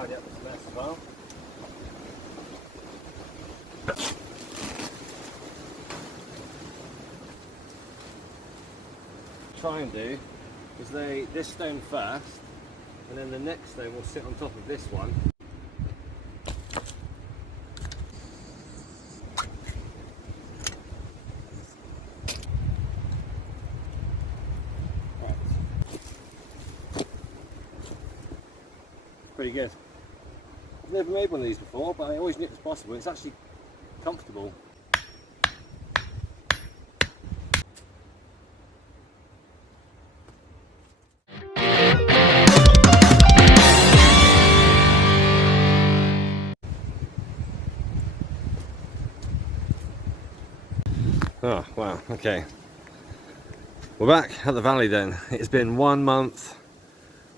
tidy up this mess as well. Try and do is lay this stone first, and then the next stone will sit on top of this one. Right. Pretty good. I've never made one of these before, but I always knew it was possible. It's actually comfortable. Oh wow, okay. We're back at the valley then. It's been 1 month.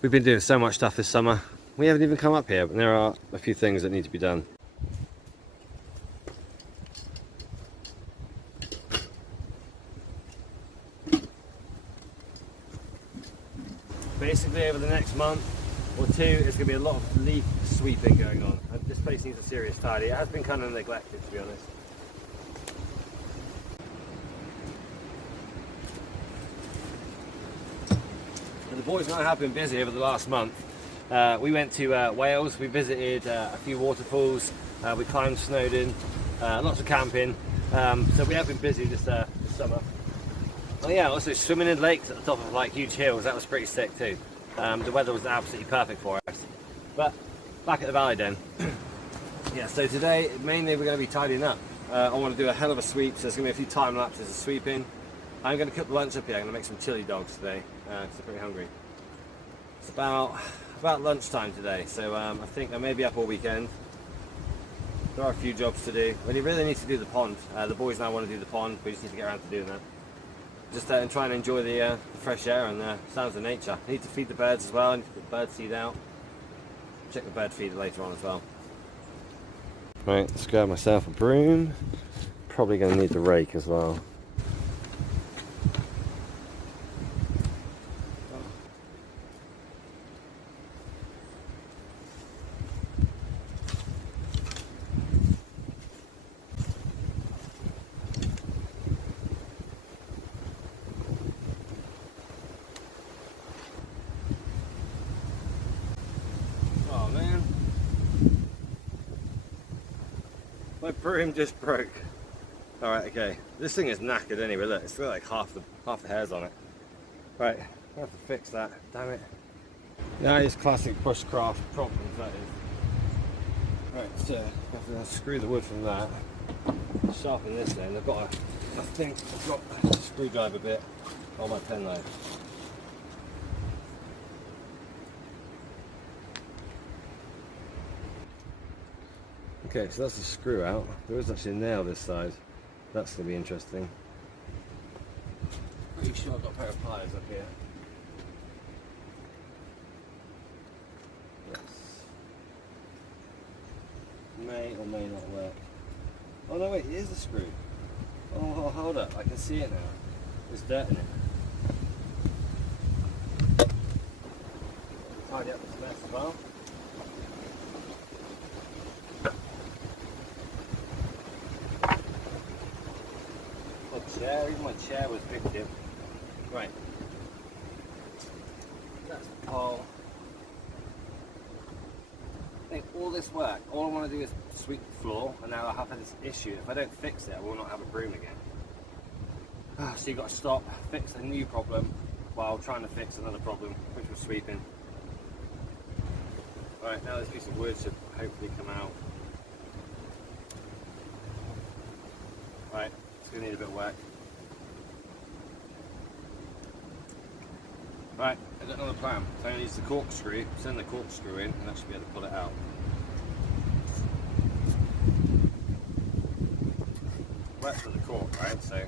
We've been doing so much stuff this summer. We haven't even come up here, but there are a few things that need to be done. Basically over the next month or two, there's going to be a lot of leaf sweeping going on. And this place needs a serious tidy. It has been kind of neglected, to be honest. And the boys and I have been busy over the last month. We went to Wales, we visited a few waterfalls, we climbed Snowdon, lots of camping, so we have been busy this summer. Oh yeah, also swimming in lakes at the top of like huge hills, that was pretty sick too. The weather was absolutely perfect for us. But back at the valley then. Yeah, so today mainly we're going to be tidying up. I want to do a hell of a sweep, so there's going to be a few time lapses of sweeping. I'm going to cook lunch up here. I'm going to make some chili dogs today because I'm pretty hungry. It's about lunchtime today, so I think I may be up all weekend. There are a few jobs to do. We really need to do the pond. The boys now want to do the pond, we just need to get around to doing that. Just and try and enjoy the fresh air and the sounds of nature. I need to feed the birds as well. I need to put bird seed out. Check the bird feeder later on as well. Right, let's grab myself a broom. Probably going to need the rake as well. Oh man, my broom just broke. Alright, okay. This thing is knackered anyway, look, it's got like half the hairs on it. Right, I have to fix that, damn it. That is classic bushcraft problems, that is. Right, so I have to screw the wood from that, sharpen this end. I think I've got a screwdriver bit on my pen knife. Okay, so that's the screw out. There is actually a nail this side. That's going to be interesting. Pretty sure I've got a pair of pliers up here. Yes. May or may not work. Oh no, wait, it is a screw. Oh, hold up, I can see it now. There's dirt in it. Tidy up this mess as well. Even my chair was victim. Right. That's the pole. I think all this work, all I want to do is sweep the floor, and now I have this issue. If I don't fix it, I will not have a broom again. So you've got to stop, fix a new problem while trying to fix another problem, which was sweeping. Right, now this piece of wood should hopefully come out. Right, it's going to need a bit of work. Right, I've got another plan. So I use the corkscrew, send the corkscrew in, and that should be able to pull it out. Works with the cork, right? So.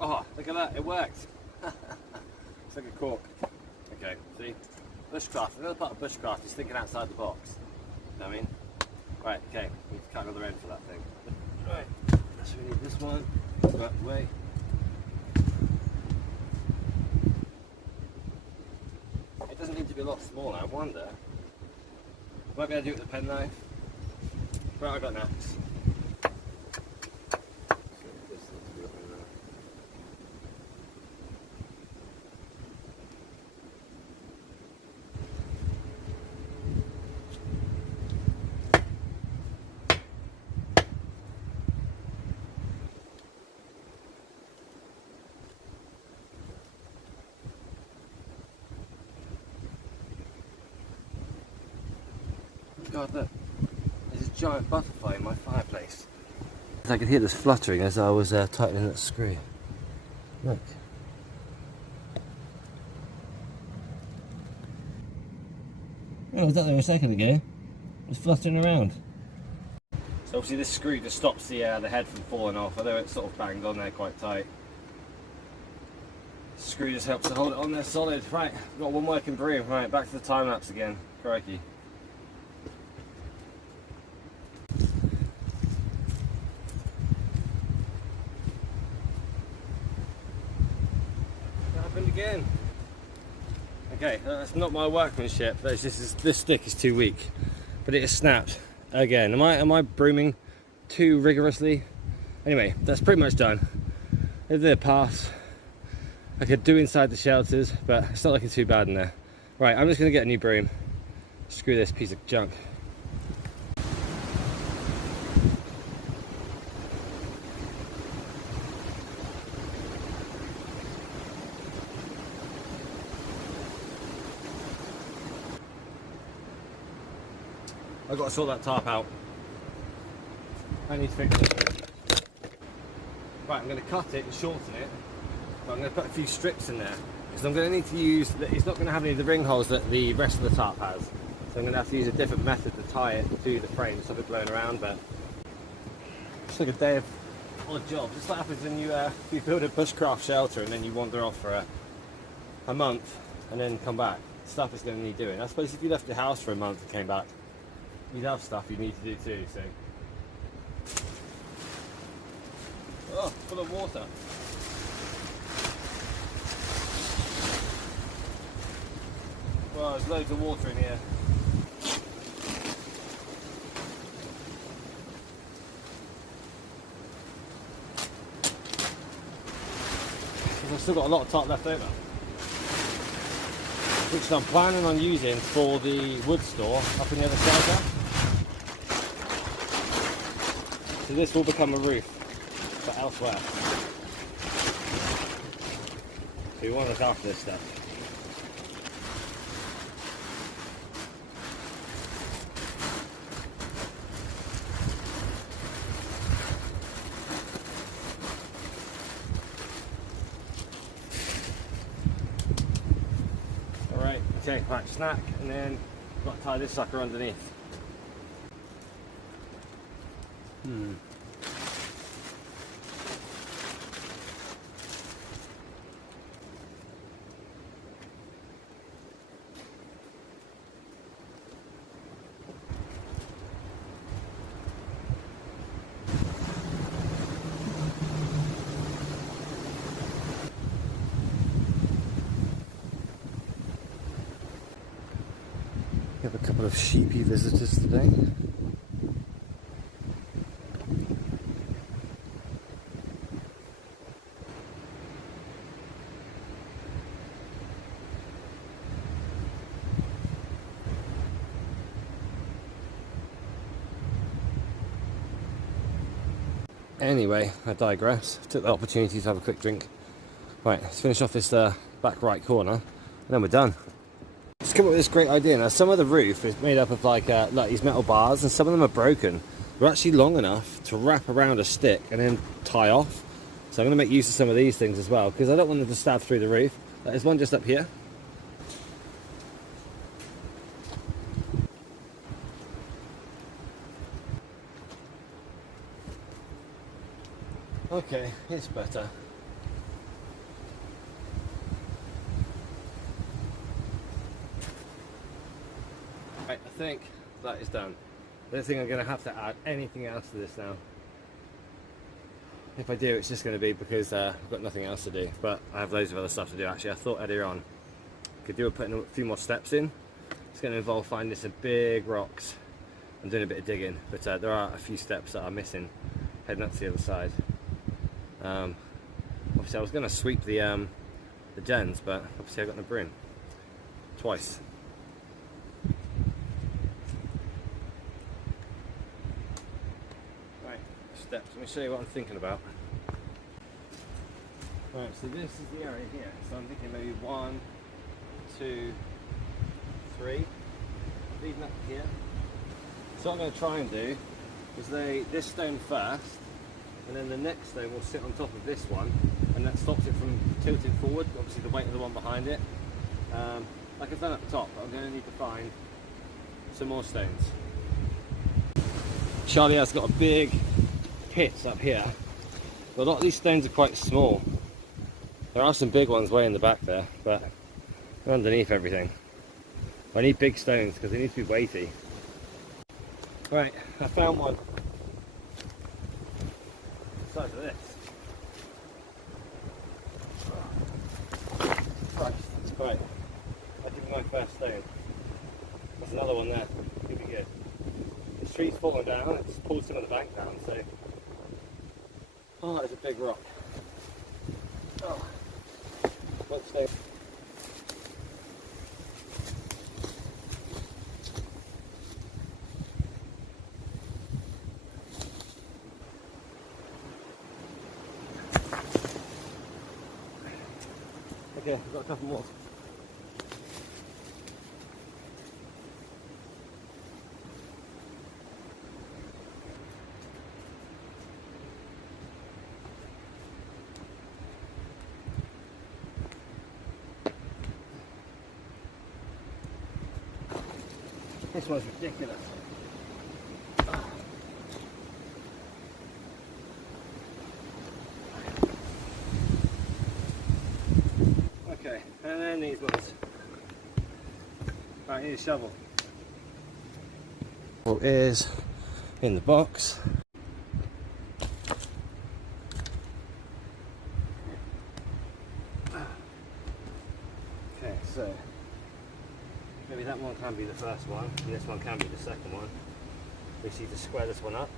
Oh, look at that, it worked! It's like a cork. Okay, see? Bushcraft, another part of bushcraft is thinking outside the box. You know what I mean? Right, okay, we need to cut another end for that thing. Right, so we need this one, right away. It doesn't need to be a lot smaller. I wonder. Might be able to do it with a penknife. Right, I got an axe. God, look, there's a giant butterfly in my fireplace. I could hear this fluttering as I was tightening that screw. Look. Oh, I was up there a second ago. It was fluttering around. So obviously this screw just stops the head from falling off, although it's sort of banged on there quite tight. The screw just helps to hold it on there solid. Right, we've got one working broom. Right, back to the time lapse again. Crikey. Again. Okay, that's not my workmanship. This stick is too weak, but it has snapped again. Am I brooming too rigorously? Anyway, that's pretty much done. If they pass, I could do inside the shelters, but it's not looking too bad in there. Right, I'm just gonna get a new broom. Screw this piece of junk. I've got to sort that tarp out. I need to fix it. Right, I'm going to cut it and shorten it, but I'm going to put a few strips in there because I'm going to need to use, it's not going to have any of the ring holes that the rest of the tarp has. So I'm going to have to use a different method to tie it to the frame, stop it blowing around, but it's like a day of odd job. Just what happens when you build a bushcraft shelter and then you wander off for a month and then come back. Stuff is going to need doing. I suppose if you left the house for a month and came back, you'd have stuff you need to do too, so. Oh, full of water. Well, there's loads of water in here. I've still got a lot of tarp left over, which I'm planning on using for the wood store up in the other side there. So this will become a roof, but elsewhere. So we want to look after this stuff. Alright, okay, right, snack, and then I've got to tie this sucker underneath. We have a couple of sheepy visitors today. Anyway, I digress. Took the opportunity to have a quick drink. Right, let's finish off this back right corner, and then we're done. Just come up with this great idea. Now, some of the roof is made up of like these metal bars, and some of them are broken. They're actually long enough to wrap around a stick and then tie off. So I'm going to make use of some of these things as well, because I don't want them to stab through the roof. There's one just up here. Okay, it's better. Right, I think that is done. I don't think I'm going to have to add anything else to this now. If I do, it's just going to be because I've got nothing else to do. But I have loads of other stuff to do actually. I thought earlier on, could do with putting a few more steps in. It's going to involve finding some big rocks and doing a bit of digging, but there are a few steps that are missing heading up to the other side. Obviously I was going to sweep the dens, but obviously I got no broom. Twice. Right, steps. Let me show you what I'm thinking about. Right, so this is the area here. So I'm thinking maybe 1, 2, 3, leading up here. So what I'm going to try and do is lay this stone first, and then the next stone will sit on top of this one, and that stops it from tilting forward, obviously the weight of the one behind it. Like I've done at the top, I'm going to need to find some more stones. Charlie has got a big pit up here, but a lot of these stones are quite small. There are some big ones way in the back there, but they're underneath everything. I need big stones because they need to be weighty. Right, I found one. The size of this. Christ. Right, I did my first stone. There's another one there. Could be good. This tree's fallen down, it's pulled some of the bank down, so. Oh, there's a big rock. Oh. One stone. Okay, I've got a couple more. This one's ridiculous. Okay, and then these ones. Right, I need a shovel. Well, is in the box. Okay, so maybe that one can be the first one, and this one can be the second one. We just need to square this one up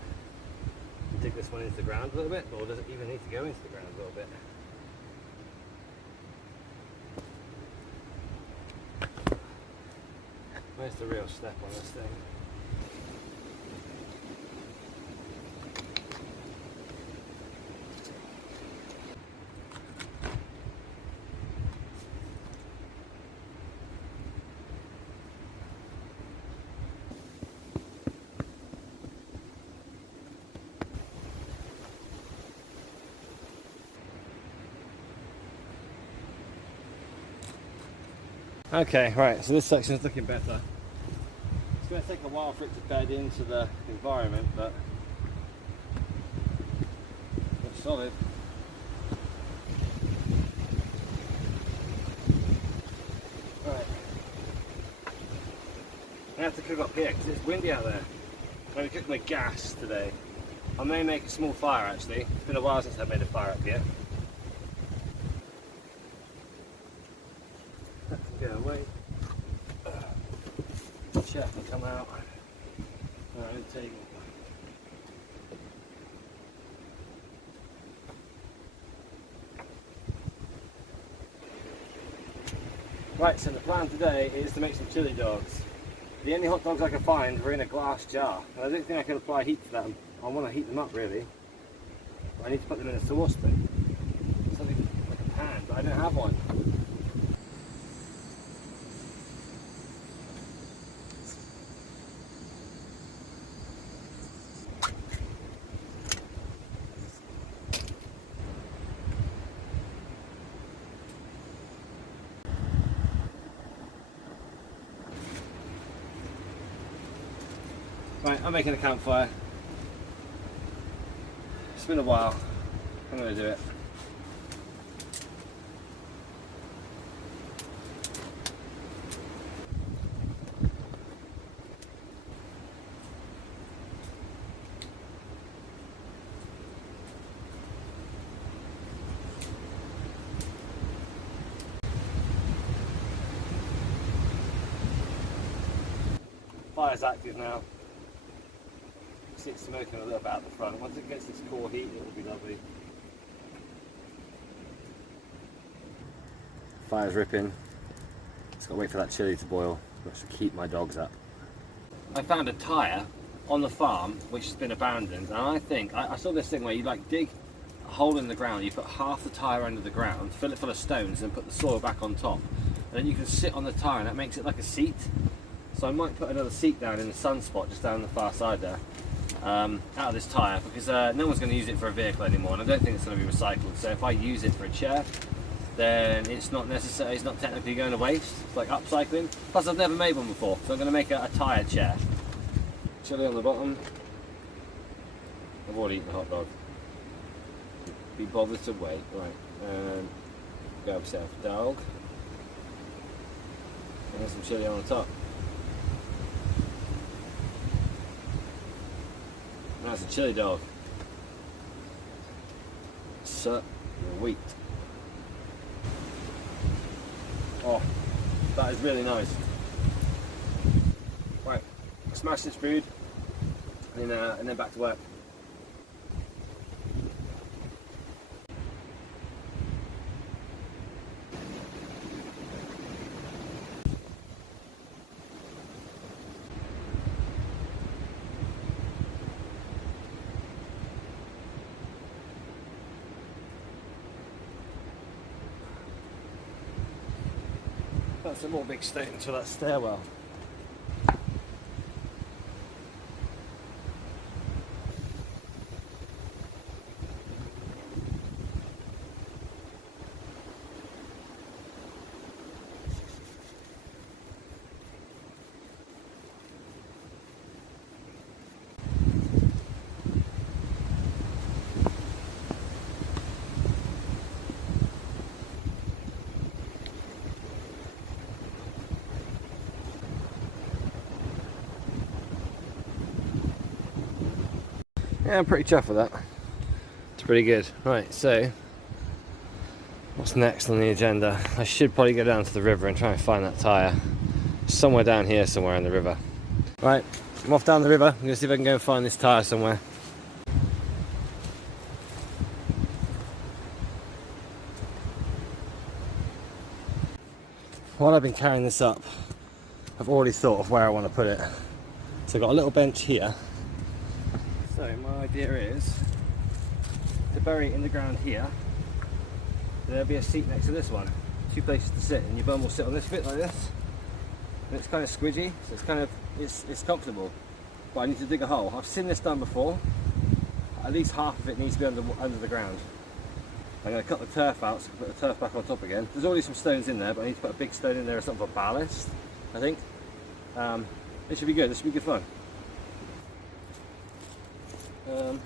and dig this one into the ground a little bit, or does it even need to go into the ground a little bit? Where's the real step on this thing? Okay, right, so this section is looking better. It's going to take a while for it to bed into the environment, but it's solid. Right. I have to cook up here because it's windy out there. I'm going to cook my gas today. I may make a small fire actually. It's been a while since I made a fire up here. Yeah, wait. Chef can come out. Alright, table. Right, so the plan today is to make some chili dogs. The only hot dogs I can find are in a glass jar. And I don't think I can apply heat to them. I want to heat them up really. But I need to put them in a saucepan. Something like a pan, but I don't have one. Right, I'm making a campfire. It's been a while. I'm going to do it. Fire's active now. See it smoking a little bit out the front. Once it gets its core heat, it will be lovely. Fire's ripping. Just got to wait for that chili to boil. That should keep my dogs up. I found a tyre on the farm which has been abandoned, and I think I saw this thing where you like dig a hole in the ground, you put half the tyre under the ground, fill it full of stones, and put the soil back on top, and then you can sit on the tyre, and that makes it like a seat. So I might put another seat down in the sunspot just down the far side there, out of this tyre, because no one's going to use it for a vehicle anymore, and I don't think it's going to be recycled. So if I use it for a chair, then it's not necessary, it's not technically going to waste. It's like upcycling. Plus I've never made one before, so I'm going to make a tyre chair. Chili on the bottom. I've already eaten the hot dog. Be bothered to wait. Right, and go yourself dog. And there's some chili on the top. That's a chili dog. Suck your wheat. Oh, that is really nice. Right, smash this food and then back to work. Got some more big stones for that stairwell. Yeah, I'm pretty chuffed with that. It's pretty good. Right, so what's next on the agenda? I should probably go down to the river and try and find that tyre. Somewhere down here, somewhere in the river. Right, I'm off down the river. I'm going to see if I can go and find this tyre somewhere. While I've been carrying this up, I've already thought of where I want to put it. So I've got a little bench here. So my idea is to bury it in the ground here. There'll be a seat next to this one. 2 places to sit, and your bum will sit on this bit like this. And it's kind of squidgy, so it's kind of it's comfortable. But I need to dig a hole. I've seen this done before. At least half of it needs to be under the ground. I'm going to cut the turf out, so I can put the turf back on top again. There's already some stones in there, but I need to put a big stone in there as something for ballast, I think. It should be good. This should be good fun. Right.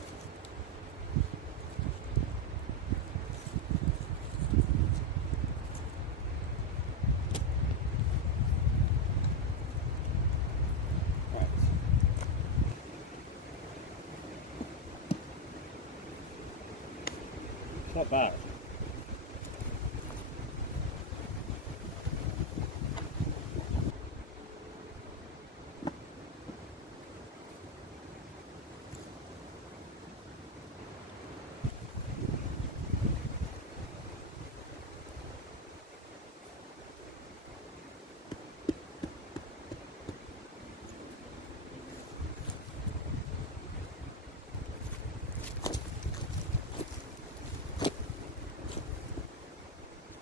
It's not bad.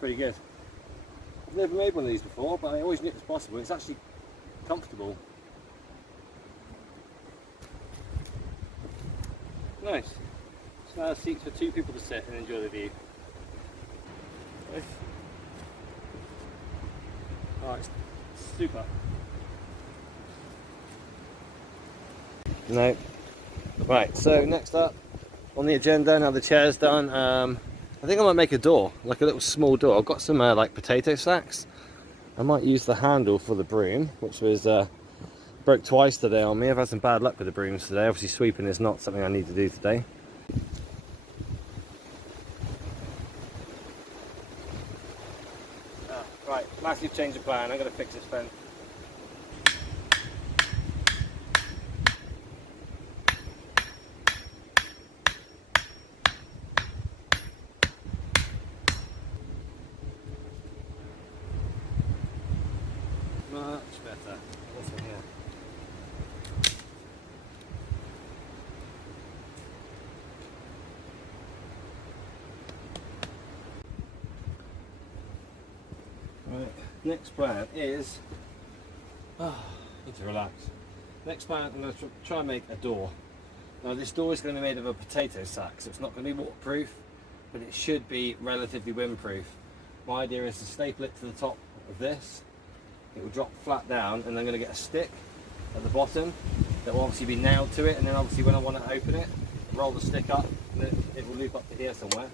Pretty good. I've never made one of these before, but I always knew it was possible. It's actually comfortable. Nice. So now seats for 2 people to sit and enjoy the view. Nice. Alright, super. No. Right, so next up on the agenda, now the chair's done, I think I might make a door, like a little small door. I've got some like potato sacks. I might use the handle for the broom, which was broke twice today on me. I've had some bad luck with the brooms today. Obviously sweeping is not something I need to do today. Right, massive change of plan. I'm going to fix this fence. Next plan is, need to relax. Next plan, I'm going to try and make a door. Now this door is going to be made of a potato sack, so it's not going to be waterproof, but it should be relatively windproof. My idea is to staple it to the top of this. It will drop flat down, and I'm going to get a stick at the bottom that will obviously be nailed to it, and then obviously when I want to open it, roll the stick up, and it will loop up to here somewhere.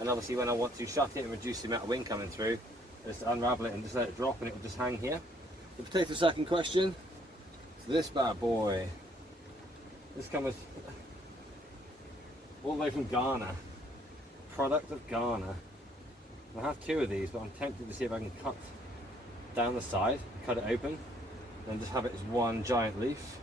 And obviously when I want to shut it and reduce the amount of wind coming through, just unravel it and just let it drop, and it will just hang here. The potato sack in question, so this bad boy. This comes all the way from Ghana, product of Ghana. I have two of these, but I'm tempted to see if I can cut down the side, cut it open, and just have it as one giant leaf.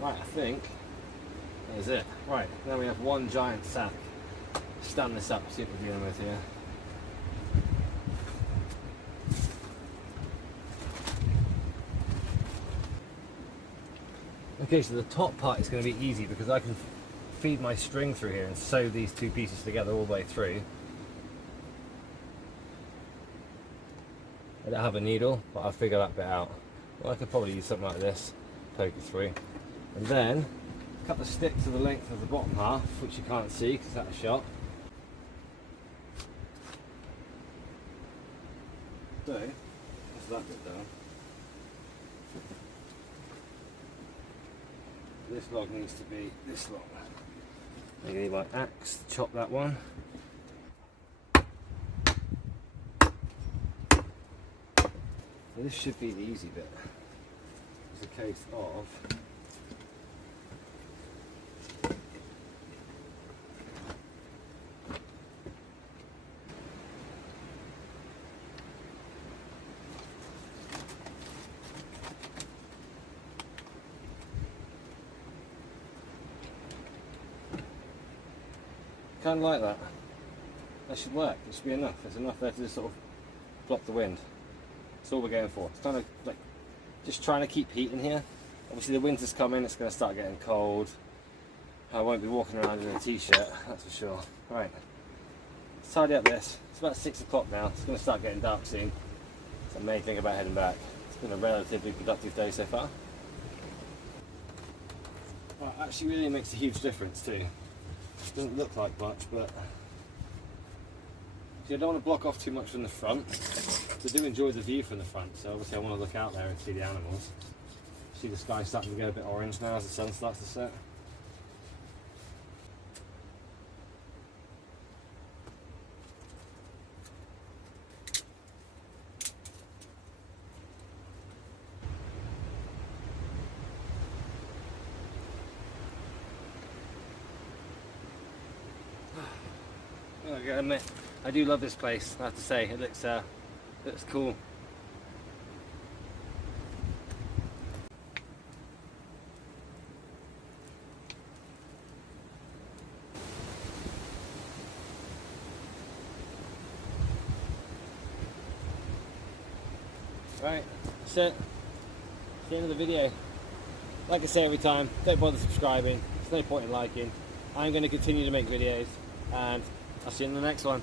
Right, I think that is it. Right, now we have one giant sack. Stand this up, see what we're dealing with here. Okay, so the top part is going to be easy because I can feed my string through here and sew these two pieces together all the way through. I don't have a needle, but I'll figure that bit out. Well, I could probably use something like this, poke it through. And then cut the stick to the length of the bottom half, which you can't see because that's shot. So, that's that bit down. This log needs to be this long. I'm going to use my axe to chop that one. So this should be the easy bit. It's a case of kind of like that. That should work. It should be enough. There's enough there to just sort of block the wind. That's all we're going for. It's kind of like just trying to keep heat in here. Obviously the winter's coming, it's going to start getting cold. I won't be walking around in a t-shirt, that's for sure. Right, let's tidy up this. It's about 6 o'clock now. It's going to start getting dark soon. So I may think about heading back. It's been a relatively productive day so far. Well, actually really makes a huge difference too. Doesn't look like much, but see, I don't want to block off too much from the front. I do enjoy the view from the front, so obviously I want to look out there and see the animals. See the sky starting to go a bit orange now as the sun starts to set. I gotta admit, I do love this place. I have to say, it looks cool. Right, that's it. That's the end of the video. Like I say every time, don't bother subscribing. There's no point in liking. I'm going to continue to make videos, and I'll see you in the next one.